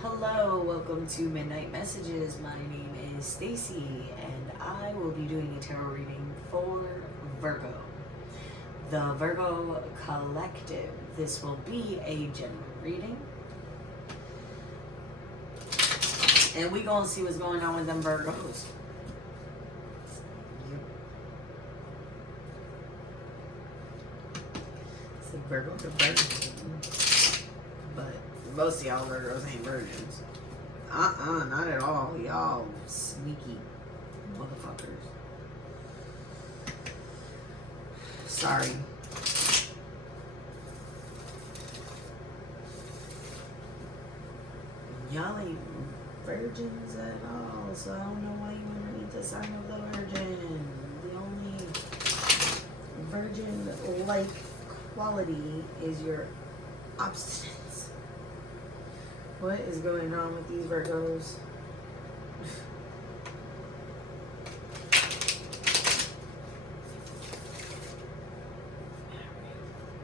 Hello, welcome to Midnight Messages. My name is Stacy, and I will be doing a tarot reading for Virgo, the Virgo Collective. This will be a general reading, and we gonna see what's going on with them Virgos. It's a Virgo to Virgin, but most of y'all Virgos ain't virgins. Not at all. Y'all sneaky motherfuckers. Sorry. Y'all ain't virgins at all, so I don't know why you underneath the sign of the Virgin. The only virgin-like quality is your obstinance. What is going on with these Virgos?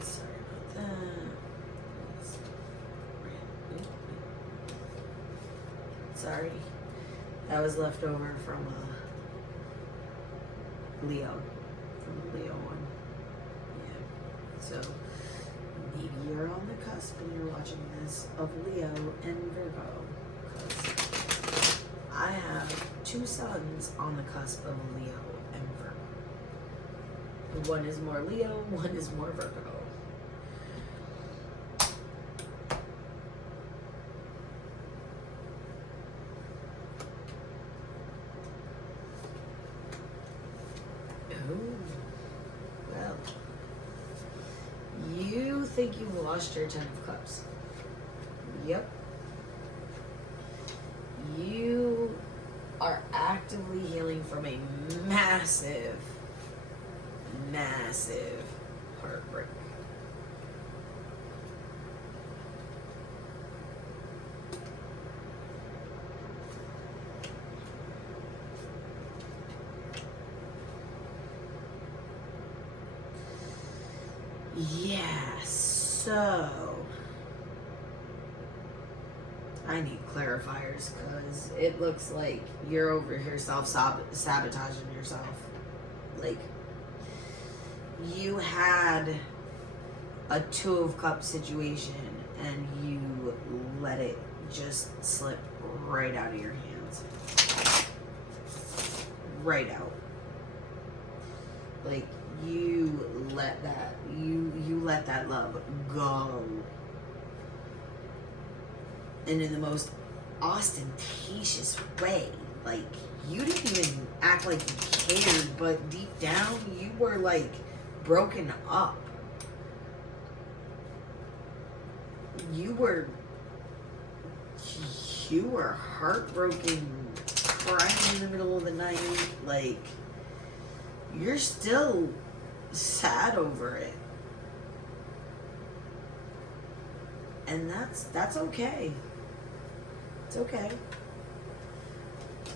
Sorry about that. Sorry. That was left over from Leo. From the Leo one. Yeah. So maybe you're on the cusp when you're watching this of Leo and Virgo, because I have two sons on the cusp of Leo and Virgo. One is more Leo, one is more Virgo. Oh, well. You think you've lost your Ten of Cups. Yep. You are actively healing from a massive, massive heartbreak. Yeah, so I need clarifiers because it looks like you're over here self-sabotaging yourself. Like, you had a Two of Cups situation and you let it just slip right out of your hands. Right out. Like, you let that let that love go, and in the most ostentatious way. Like, you didn't even act like you cared, but deep down you were like broken up. You were heartbroken, crying in the middle of the night. Like, you're still sad over it. And that's okay. It's okay.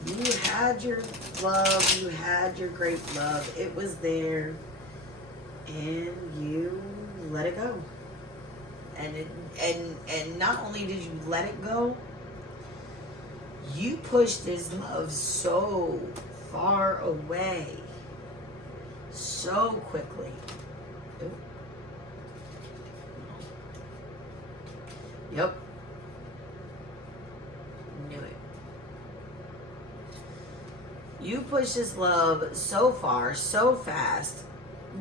You had your love, you had your great love. It was there, and you let it go. And not only did you let it go, you pushed this love so far away so quickly. Ooh. Yep. Knew it. You pushed this love so far, so fast,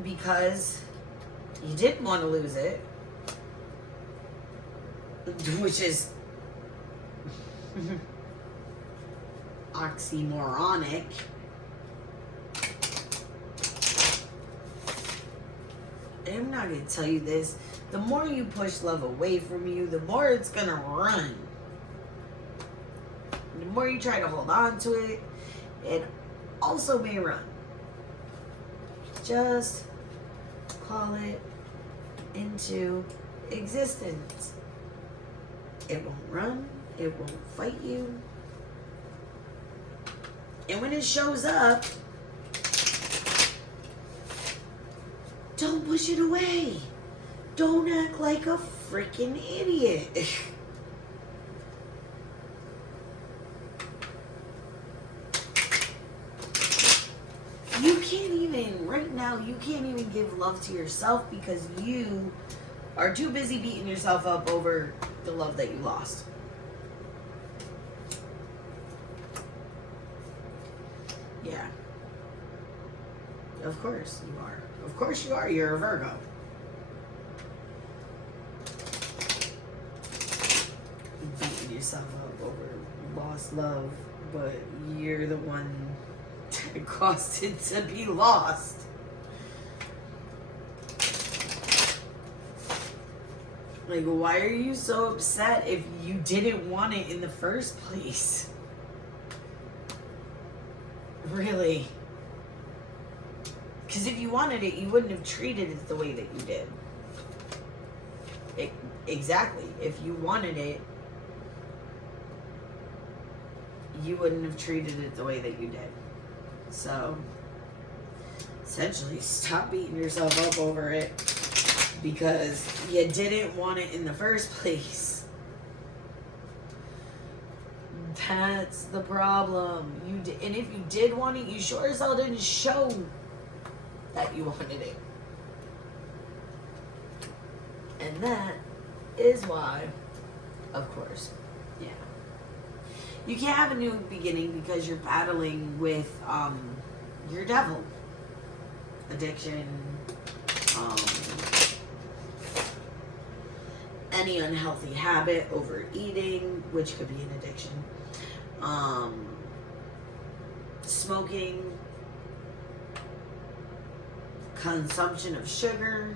because you didn't want to lose it, which is oxymoronic. And I'm not going to tell you this. The more you push love away from you, the more it's going to run. The more you try to hold on to it, it also may run. Just call it into existence. It won't run. It won't fight you. And when it shows up, don't push it away. Don't act like a freaking idiot. right now, you can't even give love to yourself because you are too busy beating yourself up over the love that you lost. Yeah. Of course you are. Of course you are. You're a Virgo. Beating yourself up over lost love, but you're the one that caused it to be lost. Like, why are you so upset if you didn't want it in the first place? Really? Because if you wanted it, you wouldn't have treated it the way that you did. Exactly. If you wanted it, you wouldn't have treated it the way that you did. So, essentially, stop beating yourself up over it because you didn't want it in the first place. That's the problem. And if you did want it, you sure as hell didn't show that you wanted it. And that is why, of course, yeah. You can't have a new beginning because you're battling with your devil. Addiction, any unhealthy habit, overeating, which could be an addiction, smoking, consumption of sugar.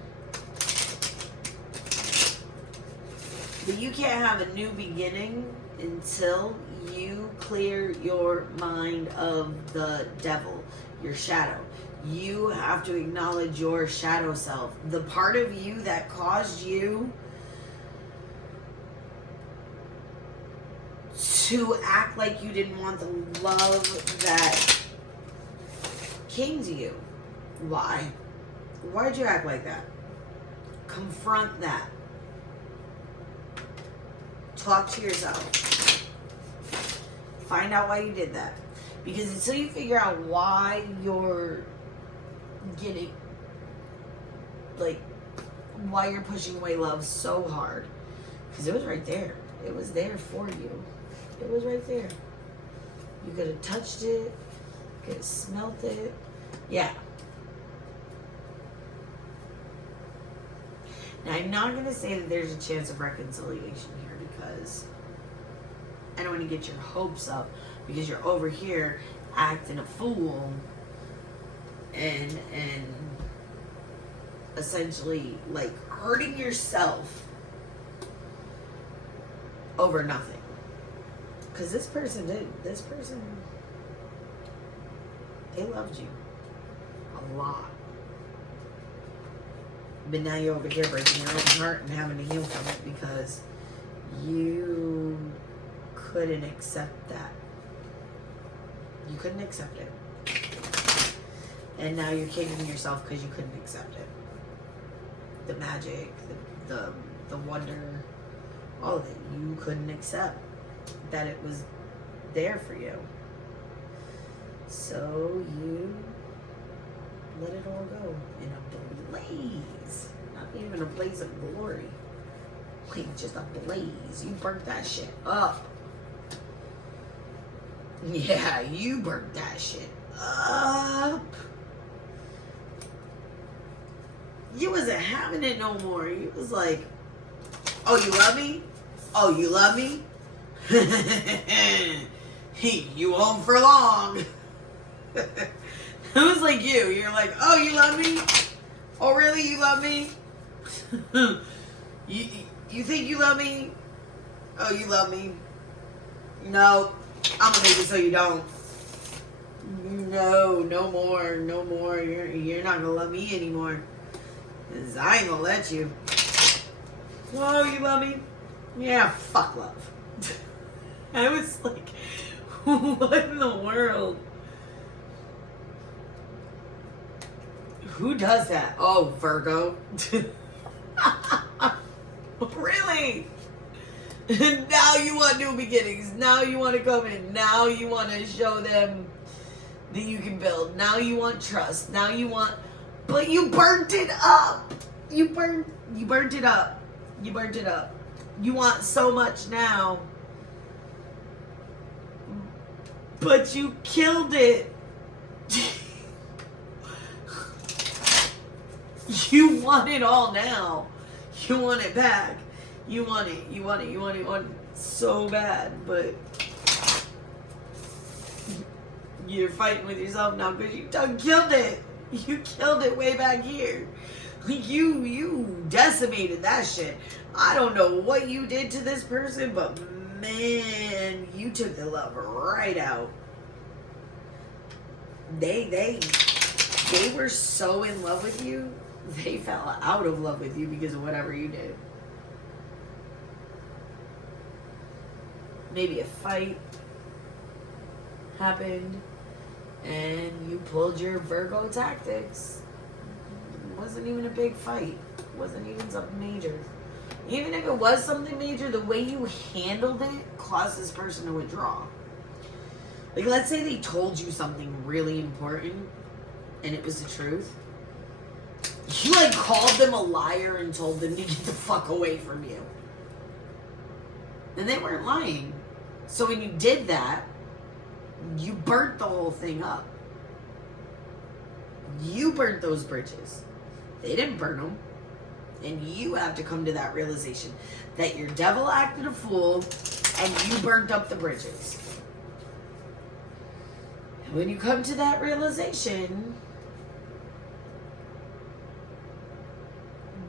But you can't have a new beginning until you clear your mind of the devil, your shadow. You have to acknowledge your shadow self, the part of you that caused you to act like you didn't want the love that came to you. Why? Why'd you act like that? Confront that. Talk to yourself. Find out why you did that. Because until you figure out why you're getting, like, why you're pushing away love so hard. Because it was right there. It was there for you. It was right there. You could have touched it. You could have smelt it. Yeah. Now, I'm not going to say that there's a chance of reconciliation here because I don't want to get your hopes up because you're over here acting a fool and essentially like hurting yourself over nothing. Because this person, they loved you a lot. But now you're over here breaking your own heart and having to heal from it because you couldn't accept that. You couldn't accept it. And now you're kicking yourself because you couldn't accept it. The magic, the wonder, all of it. You couldn't accept that it was there for you. So you let it all go in a blaze. Not even a blaze of glory. Like just a blaze. You burnt that shit up. Yeah, you burnt that shit up. You wasn't having it no more. You was like, oh, you love me? Oh, you love me? You won't for long. Who's like you? You're like, oh, you love me? Oh, really? You love me? You think you love me? Oh, you love me? No, I'm gonna make it so you don't. No more. You're not gonna love me anymore. 'Cause I ain't gonna let you. Oh, you love me? Yeah, fuck love. I was like, what in the world? Who does that? Oh, Virgo. Really? Now you want new beginnings. Now you want to come in. Now you want to show them that you can build. Now you want trust. Now you want, but you burnt it up. You burnt it up. You burnt it up. You want so much now, but you killed it. You want it all now. You want it back. You want it. You want it. You want it. You want it so bad, but you're fighting with yourself now because you done killed it. You killed it way back here. You decimated that shit. I don't know what you did to this person, but man, you took the love right out. They were so in love with you, they fell out of love with you because of whatever you did. Maybe a fight happened and you pulled your Virgo tactics. It wasn't even a big fight. It wasn't even something major. Even if it was something major, the way you handled it caused this person to withdraw. Like, let's say they told you something really important and it was the truth. You, like, called them a liar and told them to get the fuck away from you. And they weren't lying. So when you did that, you burnt the whole thing up. You burnt those bridges. They didn't burn them. And you have to come to that realization that your devil acted a fool and you burnt up the bridges. And when you come to that realization,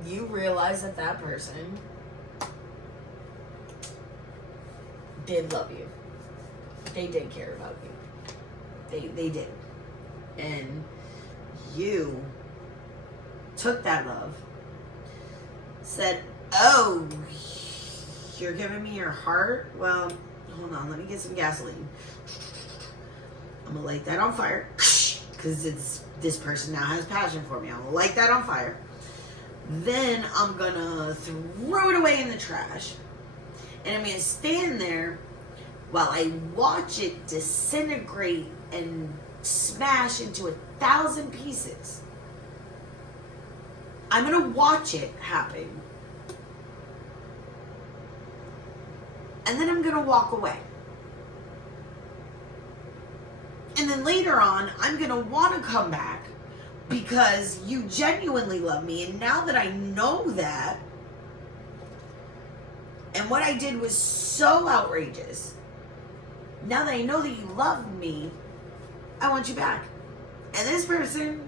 you realize that that person did love you. They did care about you. They did. And you took that love, said, oh, you're giving me your heart? Well, hold on, let me get some gasoline. I'm gonna light that on fire because this person now has passion for me. I'm gonna light that on fire. Then I'm gonna throw it away in the trash. And I'm gonna stand there while I watch it disintegrate and smash into 1,000 pieces. I'm gonna watch it happen. And then I'm gonna walk away. And then later on, I'm gonna wanna come back because you genuinely love me. And now that I know that, and what I did was so outrageous, now that I know that you love me, I want you back. And this person,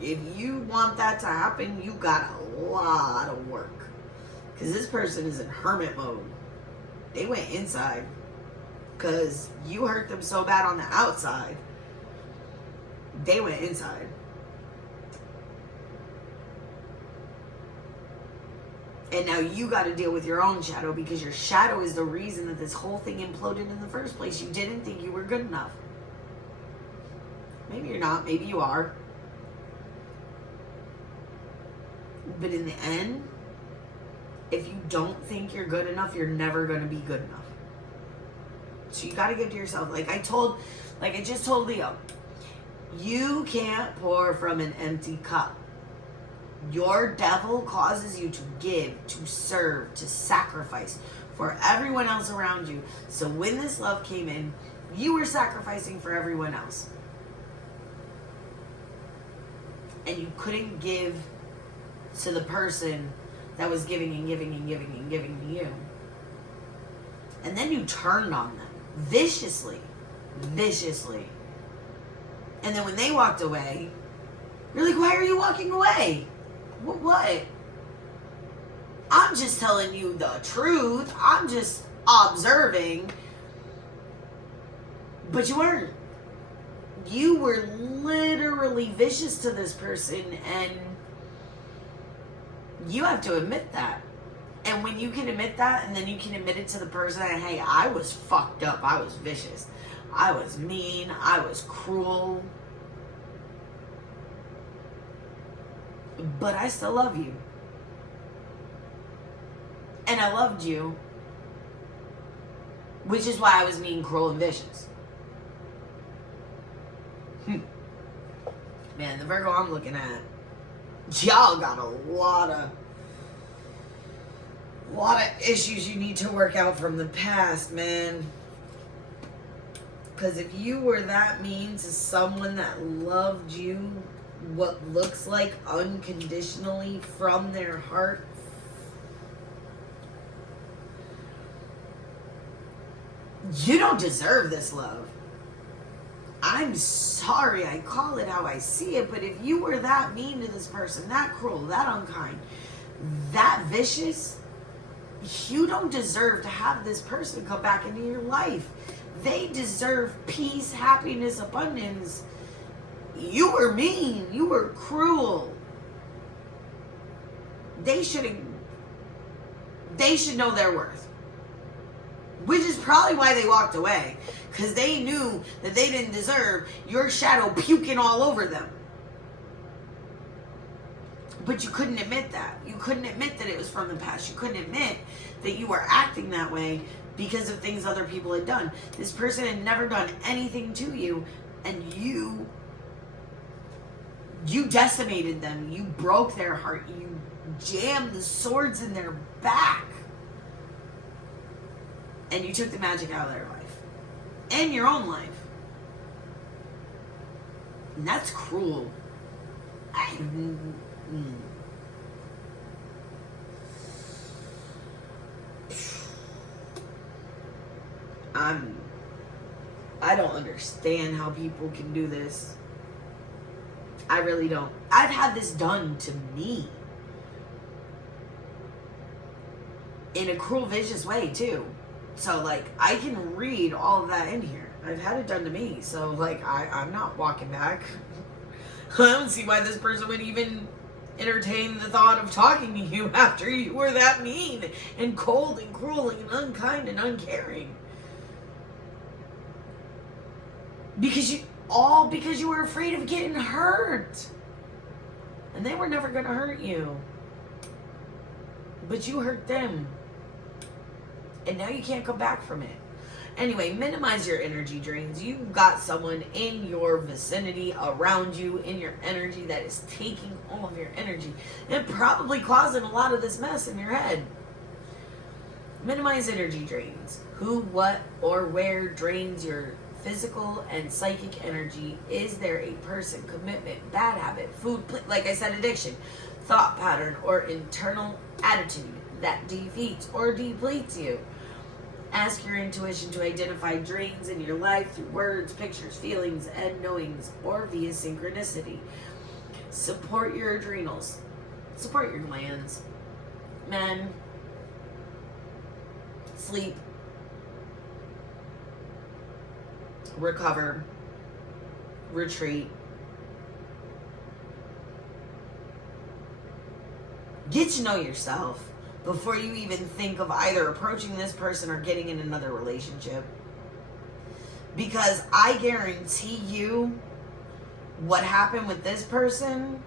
if you want that to happen, you got a lot of work. Because this person is in hermit mode. They went inside. Because you hurt them so bad on the outside. They went inside. And now you got to deal with your own shadow, because your shadow is the reason that this whole thing imploded in the first place. You didn't think you were good enough. Maybe you're not. Maybe you are. But in the end, if you don't think you're good enough, you're never going to be good enough. So you got to give to yourself. Like I just told Leo, you can't pour from an empty cup. Your devil causes you to give, to serve, to sacrifice for everyone else around you. So when this love came in, you were sacrificing for everyone else. And you couldn't give to the person that was giving and giving and giving and giving to you. And then you turned on them viciously. And then when they walked away, you're like, why are you walking away? What? I'm just telling you the truth. I'm just observing. But you weren't. You were literally vicious to this person, and you have to admit that. And when you can admit that, and then you can admit it to the person that, hey, I was fucked up. I was vicious. I was mean. I was cruel. But I still love you. And I loved you. Which is why I was mean, cruel, and vicious. Man, the Virgo I'm looking at, y'all got a lot of issues you need to work out from the past, man. Because if you were that mean to someone that loved you, what looks like unconditionally from their heart, you don't deserve this love. I'm sorry I call it how I see it, but if you were that mean to this person, that cruel, that unkind, that vicious, you don't deserve to have this person come back into your life. They deserve peace, happiness, abundance. You were mean. You were cruel. They should know their worth. Which is probably why they walked away. Because they knew that they didn't deserve your shadow puking all over them. But you couldn't admit that. You couldn't admit that it was from the past. You couldn't admit that you were acting that way because of things other people had done. This person had never done anything to you, and you decimated them. You broke their heart. You jammed the swords in their back. And you took the magic out of their life. And your own life. And that's cruel. I don't understand how people can do this. I really don't. I've had this done to me. In a cruel, vicious way, too. So, like, I can read all of that in here. I've had it done to me. So, like, I'm not walking back. I don't see why this person would even entertain the thought of talking to you after you were that mean and cold and cruel and unkind and uncaring. Because you were afraid of getting hurt. And they were never going to hurt you. But you hurt them. And now you can't come back from it. Anyway, minimize your energy drains. You've got someone in your vicinity, around you, in your energy that is taking all of your energy and probably causing a lot of this mess in your head. Minimize energy drains. Who, what, or where drains your physical and psychic energy? Is there a person, commitment, bad habit, food, like I said, addiction, thought pattern, or internal attitude that defeats or depletes you? Ask your intuition to identify drains in your life through words, pictures, feelings, and knowings, or via synchronicity. Support your adrenals. Support your glands. Men, sleep. Recover. Retreat. Get to know yourself before you even think of either approaching this person or getting in another relationship. Because I guarantee you what happened with this person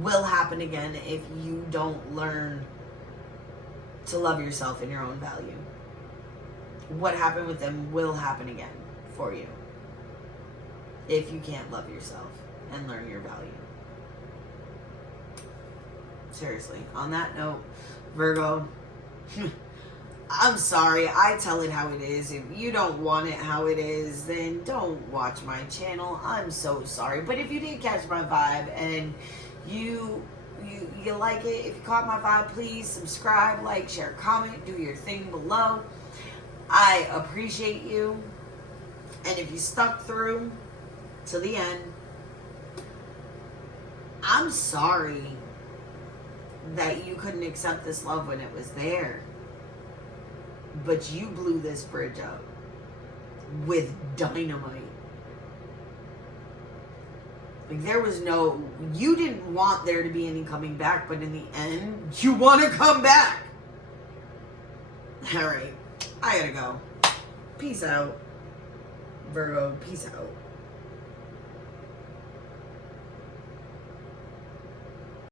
will happen again if you don't learn to love yourself and your own value. What happened with them will happen again for you if you can't love yourself and learn your value. Seriously, on that note, Virgo, I'm sorry, I tell it how it is. If you don't want it how it is, then don't watch my channel. I'm so sorry. But if you did catch my vibe and you like it, if you caught my vibe, please subscribe, like, share, comment, do your thing below. I appreciate you. And if you stuck through to the end, I'm sorry that you couldn't accept this love when it was there. But you blew this bridge up with dynamite. Like, there was no, you didn't want there to be any coming back, but in the end, you want to come back. All right, I gotta go. Peace out, Virgo. Peace out.